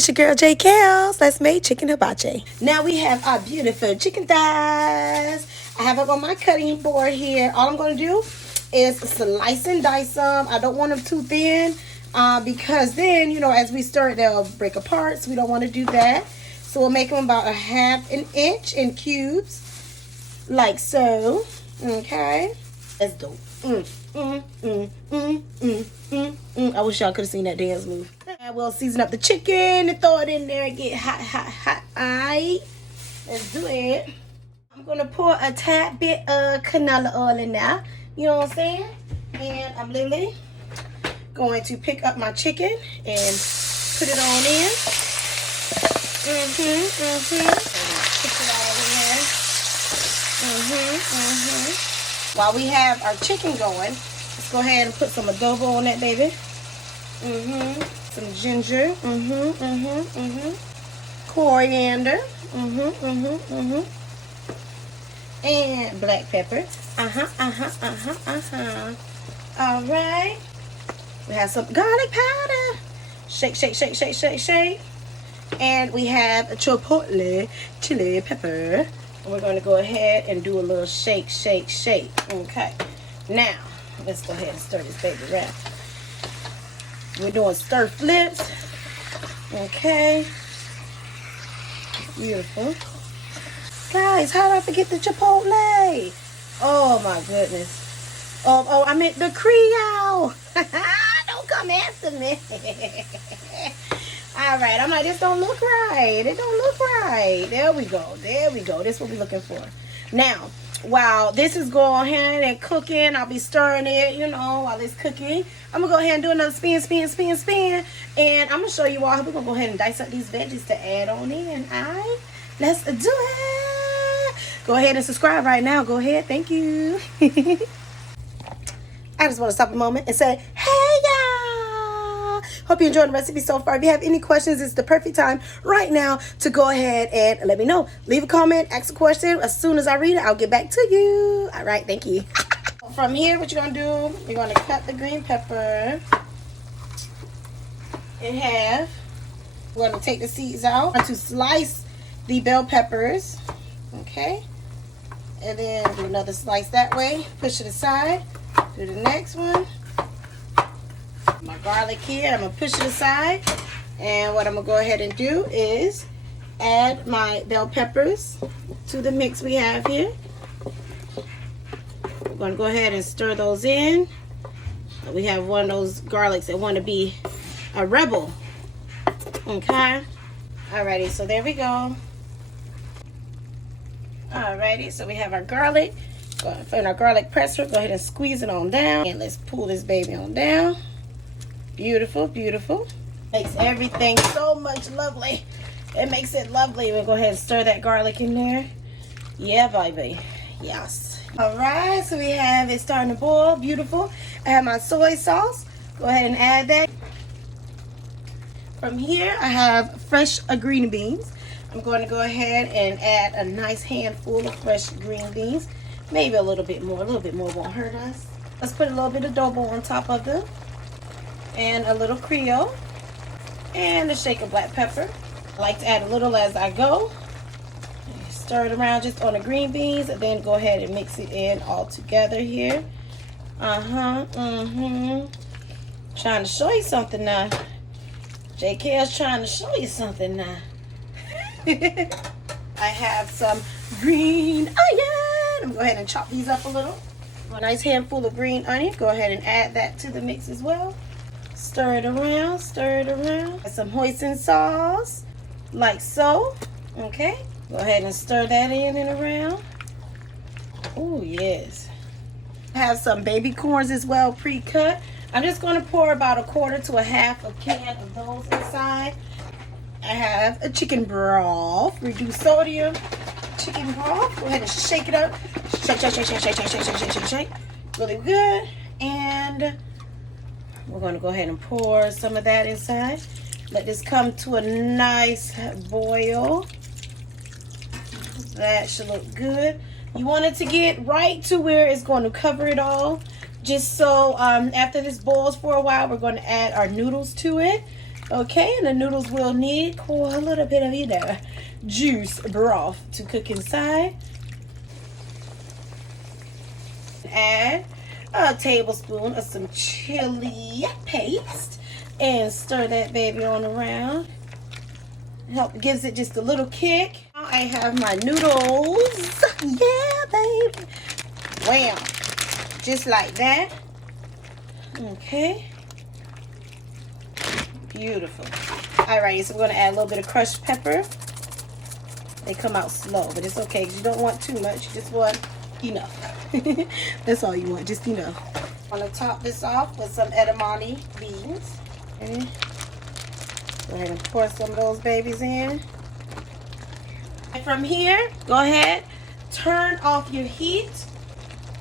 It's your girl J. Kels. Let's make chicken hibachi. Now we have our beautiful chicken thighs. I have it on my cutting board here. All I'm going to do is slice and dice them. I don't want them too thin because then, you know, as we stir it, they'll break apart. So we don't want to do that. So we'll make them about a half an inch in cubes, like so. Okay, that's dope. I wish y'all could have seen that dance move. And we'll season up the chicken and throw it in there and get hot, hot, hot. Alright, let's do it. I'm gonna pour a tad bit of canola oil in there. You know what I'm saying? And I'm literally going to pick up my chicken and put it on in. Put it all in there. While we have our chicken going, let's go ahead and put some adobo on that baby. Some ginger. Coriander. And black pepper. All right. We have some garlic powder. Shake, shake, shake, shake, shake, shake. And we have a chipotle chili pepper. And we're going to go ahead and do a little shake, shake, shake. Okay. Now, let's go ahead and stir this baby around. We're doing stir flips. Okay. Beautiful. Guys, how did I forget the Chipotle? Oh, my goodness. Oh, I meant the Creole. Don't come after me. All right, I'm like, this don't look right. It don't look right. There we go. There we go. This is what we're looking for. Now, while this is going ahead and cooking, I'll be stirring it, you know, while it's cooking. I'm going to go ahead and do another spin. And I'm going to show you all how we're going to go ahead and dice up these veggies to add on in. All right, let's do it. Go ahead and subscribe right now. Go ahead. Thank you. I just want to stop a moment and say, hey, y'all. Hope you enjoyed the recipe so far. If you have any questions, it's the perfect time right now to go ahead and let me know. Leave a comment, ask a question. As soon as I read it, I'll get back to you. All right, thank you. From here, what you're going to do, you're going to cut the green pepper in half. We're going to take the seeds out. I'm going to slice the bell peppers. Okay. And then do another slice that way. Push it aside. Do the next one. My garlic here, I'm going to push it aside. And what I'm going to go ahead and do is add my bell peppers to the mix we have here. I'm going to go ahead and stir those in. We have one of those garlics that want to be a rebel. Okay. Alrighty, so there we go. Alrighty, so we have our garlic. Go ahead, find our garlic presser. Go ahead and squeeze it on down. And let's pull this baby on down. Beautiful, beautiful. Makes everything so much lovely. It makes it lovely. We'll go ahead and stir that garlic in there. Yeah, baby. Yes. All right, so we have it starting to boil. Beautiful. I have my soy sauce. Go ahead and add that. From here, I have fresh green beans. I'm going to go ahead and add a nice handful of fresh green beans. Maybe a little bit more. A little bit more won't hurt us. Let's put a little bit of adobo on top of them. And a little Creole. And a shake of black pepper. I like to add a little as I go. Stir it around just on the green beans. And then go ahead and mix it in all together here. Trying to show you something now. JK's trying to show you something now. I have some green onion. I'm going to go ahead and chop these up a little. A nice handful of green onion. Go ahead and add that to the mix as well. Stir it around, stir it around. Some hoisin sauce, like so. Okay. Go ahead and stir that in and around. Oh, yes. I have some baby corns as well, pre-cut. I'm just going to pour about a quarter to a half a can of those inside. I have a chicken broth, reduced sodium chicken broth. Go ahead and shake it up. Shake, shake, shake, shake, shake, shake, shake, shake, shake, shake. Really good. And we're going to go ahead and pour some of that inside. Let this come to a nice boil. That should look good. You want it to get right to where it's going to cover it all. Just so after this boils for a while, we're going to add our noodles to it. Okay, and the noodles will need a little bit of either juice broth to cook inside. Add a tablespoon of some chili paste and stir that baby on around. Gives it just a little kick. Now I have my noodles. Yeah, baby. Wham. Just like that. Okay. Beautiful. Alright, so we're going to add a little bit of crushed pepper. They come out slow, but it's okay because you don't want too much. You just want enough. That's all you want, just enough. I'm going to top this off with some edamame beans. Okay. Go ahead and pour some of those babies in. And from here, go ahead, turn off your heat.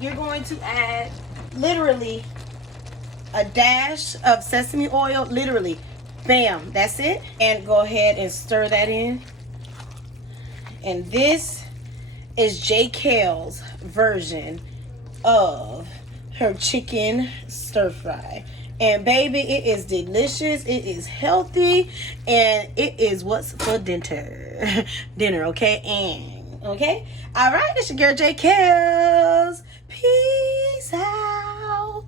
You're going to add literally a dash of sesame oil, literally. Bam, that's it. And go ahead and stir that in. And this is JK's version of her chicken stir fry. And baby, it is delicious, it is healthy, and it is what's for dinner. Dinner, okay? And, okay? All right, it's your girl JK's. Peace out.